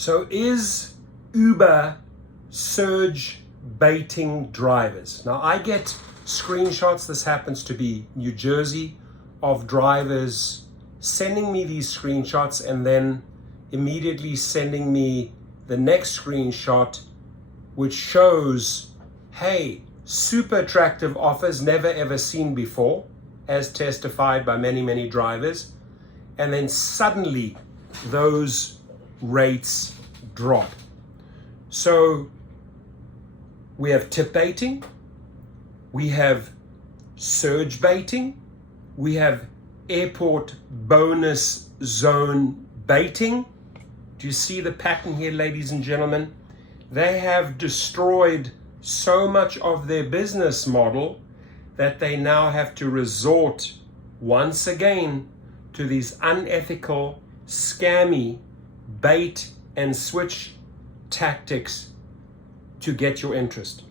So is Uber surge baiting drivers? Now I get screenshots, this happens to be New Jersey, of drivers sending me these screenshots and then immediately sending me the next screenshot which shows, hey, super attractive offers never ever seen before, as testified by many drivers, and then suddenly those rates drop. So we have tip baiting, we have surge baiting, we have airport bonus zone baiting. Do you see the pattern here, ladies and gentlemen? They have destroyed so much of their business model that they now have to resort once again to these unethical, scammy bait and switch tactics to get your interest.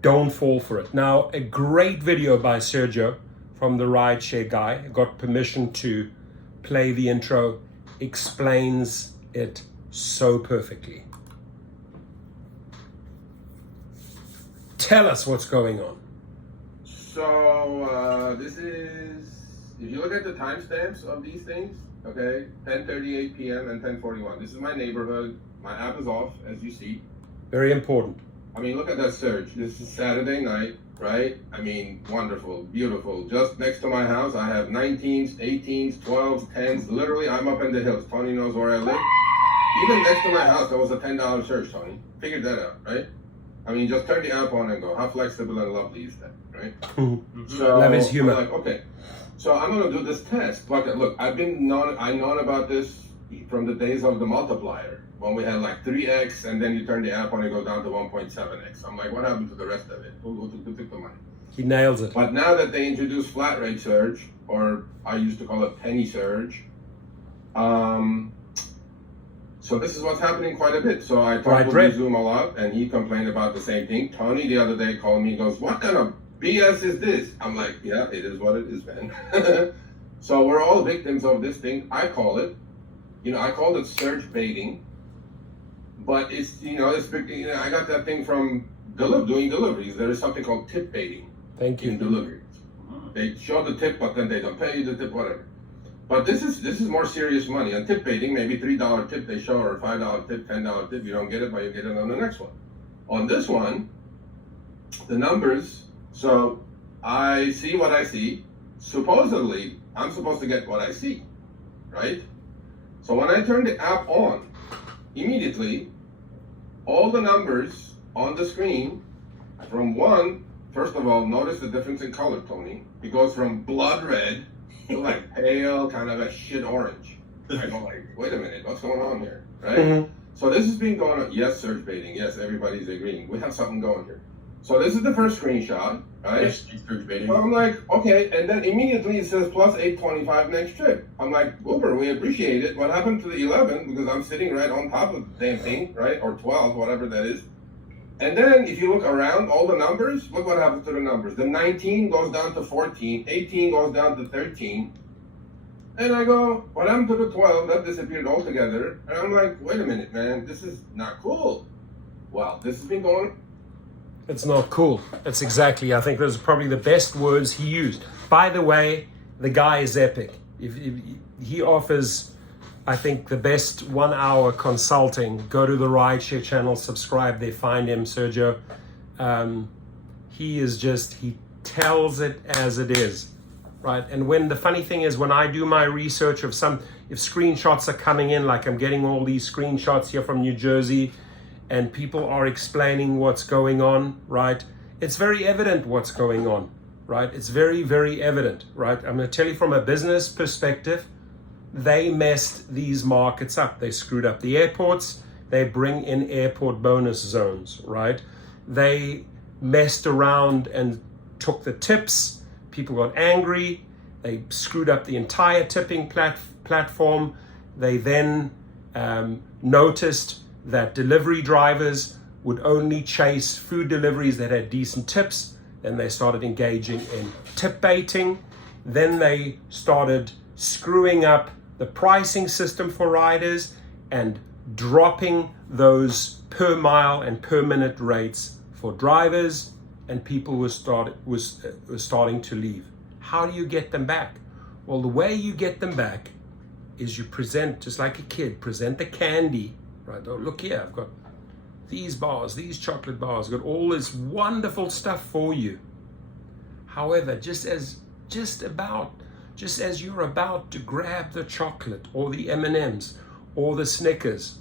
Don't fall for it. Now, a great video by Sergio from the Rideshare guy, got permission to play the intro, explains it so perfectly. Tell us what's going on. So this is, if you look at the timestamps of these things, okay, 10:38 p.m. and 10:41. This is my neighborhood. My app is off, as you see. Very important. I mean, look at that surge. This is Saturday night, right? I mean, wonderful, beautiful. Just next to my house, I have 19s, 18s, 12s, 10s. Literally, I'm up in the hills. Tony knows where I live. Even next to my house, there was a $10 surge, Tony. Figured that out, right? I mean, just turn the app on and go. How flexible and lovely is that, right? So Love is humor. I'm like, okay. So I'm going to do this test. But look, I known about this from the days of the multiplier, when we had like 3x, and then you turn the app on and go down to 1.7x. I'm like, what happened to the rest of it? Who took the money? He nails it. But now that they introduced flat rate surge, or I used to call it penny surge, so this is what's happening quite a bit. So I talked with Zoom a lot, and he complained about the same thing. Tony the other day called me and goes, what kind of BS is this? I'm like, yeah, it is what it is, man. So we're all victims of this thing. I call it surge baiting. But it's, I got that thing from doing deliveries. There is something called tip baiting. Thank you. In deliveries. They show the tip, but then they don't pay you the tip, whatever. But this is more serious money. On tip baiting, maybe $3 tip they show, or $5 tip, $10 tip. You don't get it, but you get it on the next one. On this one, the numbers, so I see what I see. Supposedly, I'm supposed to get what I see, right? So when I turn the app on, immediately, all the numbers on the screen, from one, first of all, notice the difference in color, Tony. It goes from blood red to like pale, kind of a shit orange. I go like, wait a minute, what's going on here, right? Mm-hmm. So this has been going on. Yes, surge baiting. Yes, everybody's agreeing. We have something going here. So this is the first screenshot, right? Yes, surge baiting. So I'm like, okay, and then immediately it says plus 825 next trip. I'm like, Uber, we appreciate it. What happened to the 11? Because I'm sitting right on top of the damn thing, right? Or 12, whatever that is. And then if you look around all the numbers, look what happens to the numbers. The 19 goes down to 14, 18 goes down to 13. And I go, what happened to the 12? That disappeared altogether. And I'm like, wait a minute, man, this is not cool. Well, this has been going. It's not cool. It's exactly, I think those are probably the best words he used. By the way, the guy is epic. If he offers, I think, the best 1 hour consulting. Go to the Rideshare channel, subscribe there, find him, Sergio. He tells it as it is, right? And when the funny thing is, when I do my research of if screenshots are coming in, like I'm getting all these screenshots here from New Jersey, and people are explaining what's going on, right? It's very evident what's going on, right? It's very, very evident, right? I'm gonna tell you from a business perspective, they messed these markets up. They screwed up the airports. They bring in airport bonus zones, right? They messed around and took the tips. People got angry. They screwed up the entire tipping platform. They then noticed that delivery drivers would only chase food deliveries that had decent tips. Then they started engaging in tip baiting. Then they started screwing up the pricing system for riders and dropping those per mile and per minute rates for drivers, and people were starting to leave. How do you get them back? Well, the way you get them back is you present, just like a kid, present the candy, right? Oh, look here, I've got these bars, these chocolate bars, I've got all this wonderful stuff for you. However, just as you're about to grab the chocolate or the M&Ms or the Snickers,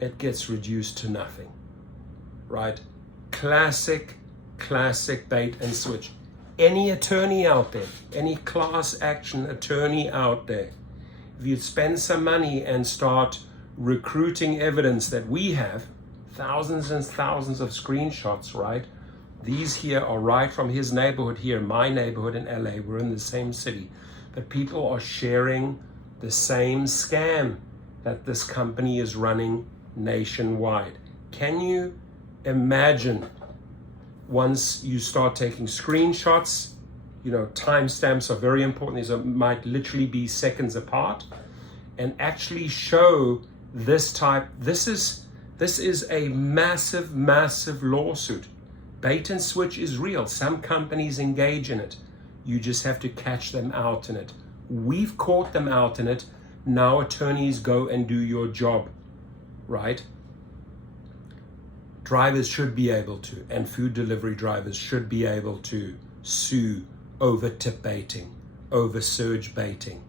it gets reduced to nothing, right? Classic bait and switch. Any attorney out there, any class action attorney out there, if you'd spend some money and start recruiting evidence that we have, thousands and thousands of screenshots, right? These here are right from his neighborhood here, my neighborhood in LA. We're in the same city. But people are sharing the same scam that this company is running nationwide. Can you imagine, once you start taking screenshots, timestamps are very important. These might literally be seconds apart, and actually show this type. This is a massive lawsuit. Bait and switch is real. Some companies engage in it. You just have to catch them out in it. We've caught them out in it. Now attorneys, go and do your job, right? Drivers should be able to, and food delivery drivers should be able to sue over tip baiting, over surge baiting,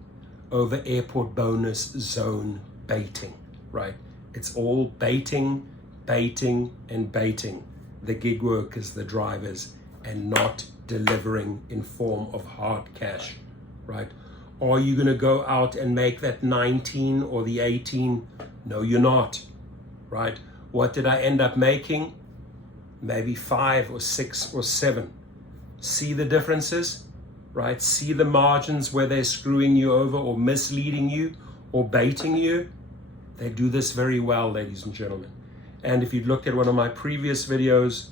over airport bonus zone baiting, right? It's all baiting, and baiting the gig workers, the drivers, and not delivering in form of hard cash, right? Are you going to go out and make that 19 or the 18? No, you're not, right? What did I end up making? Maybe 5 or 6 or 7. See the differences, right? See the margins where they're screwing you over or misleading you or baiting you. They do this very well, ladies and gentlemen. And if you looked at one of my previous videos,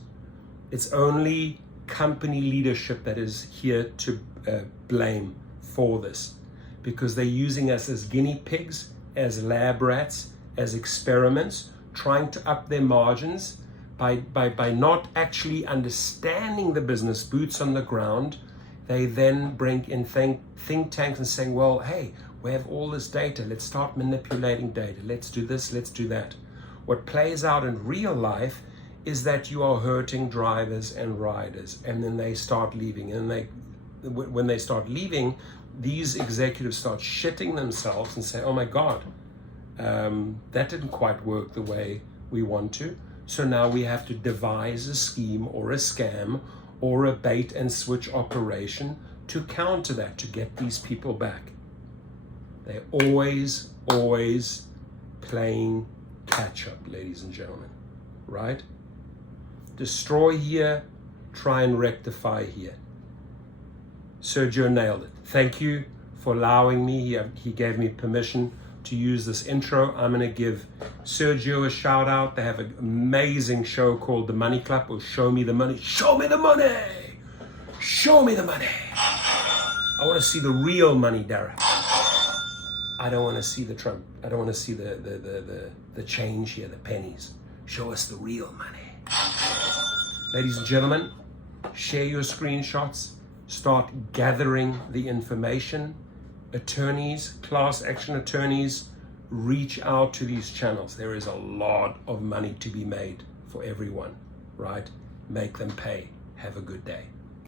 it's only company leadership that is here to blame for this, because they're using us as guinea pigs, as lab rats, as experiments, trying to up their margins by not actually understanding the business, boots on the ground. They then bring in think tanks and saying, well, hey, we have all this data, let's start manipulating data, let's do this, let's do that. What plays out in real life is that you are hurting drivers and riders, and then they start leaving. And when they start leaving, these executives start shitting themselves and say, oh my God, that didn't quite work the way we want to. So now we have to devise a scheme or a scam or a bait and switch operation to counter that, to get these people back. They're always playing catch up, ladies and gentlemen, right? Destroy here, try and rectify here. Sergio nailed it. Thank you for allowing me. He gave me permission to use this intro. I'm going to give Sergio a shout out. They have an amazing show called The Money Club, or Show Me the Money. Show me the money! Show me the money! I want to see the real money, Derek. I don't want to see the Trump. I don't want to see the change here, the pennies. Show us the real money. Ladies and gentlemen, share your screenshots. Start gathering the information. Attorneys, class action attorneys, reach out to these channels. There is a lot of money to be made for everyone, right? Make them pay. Have a good day.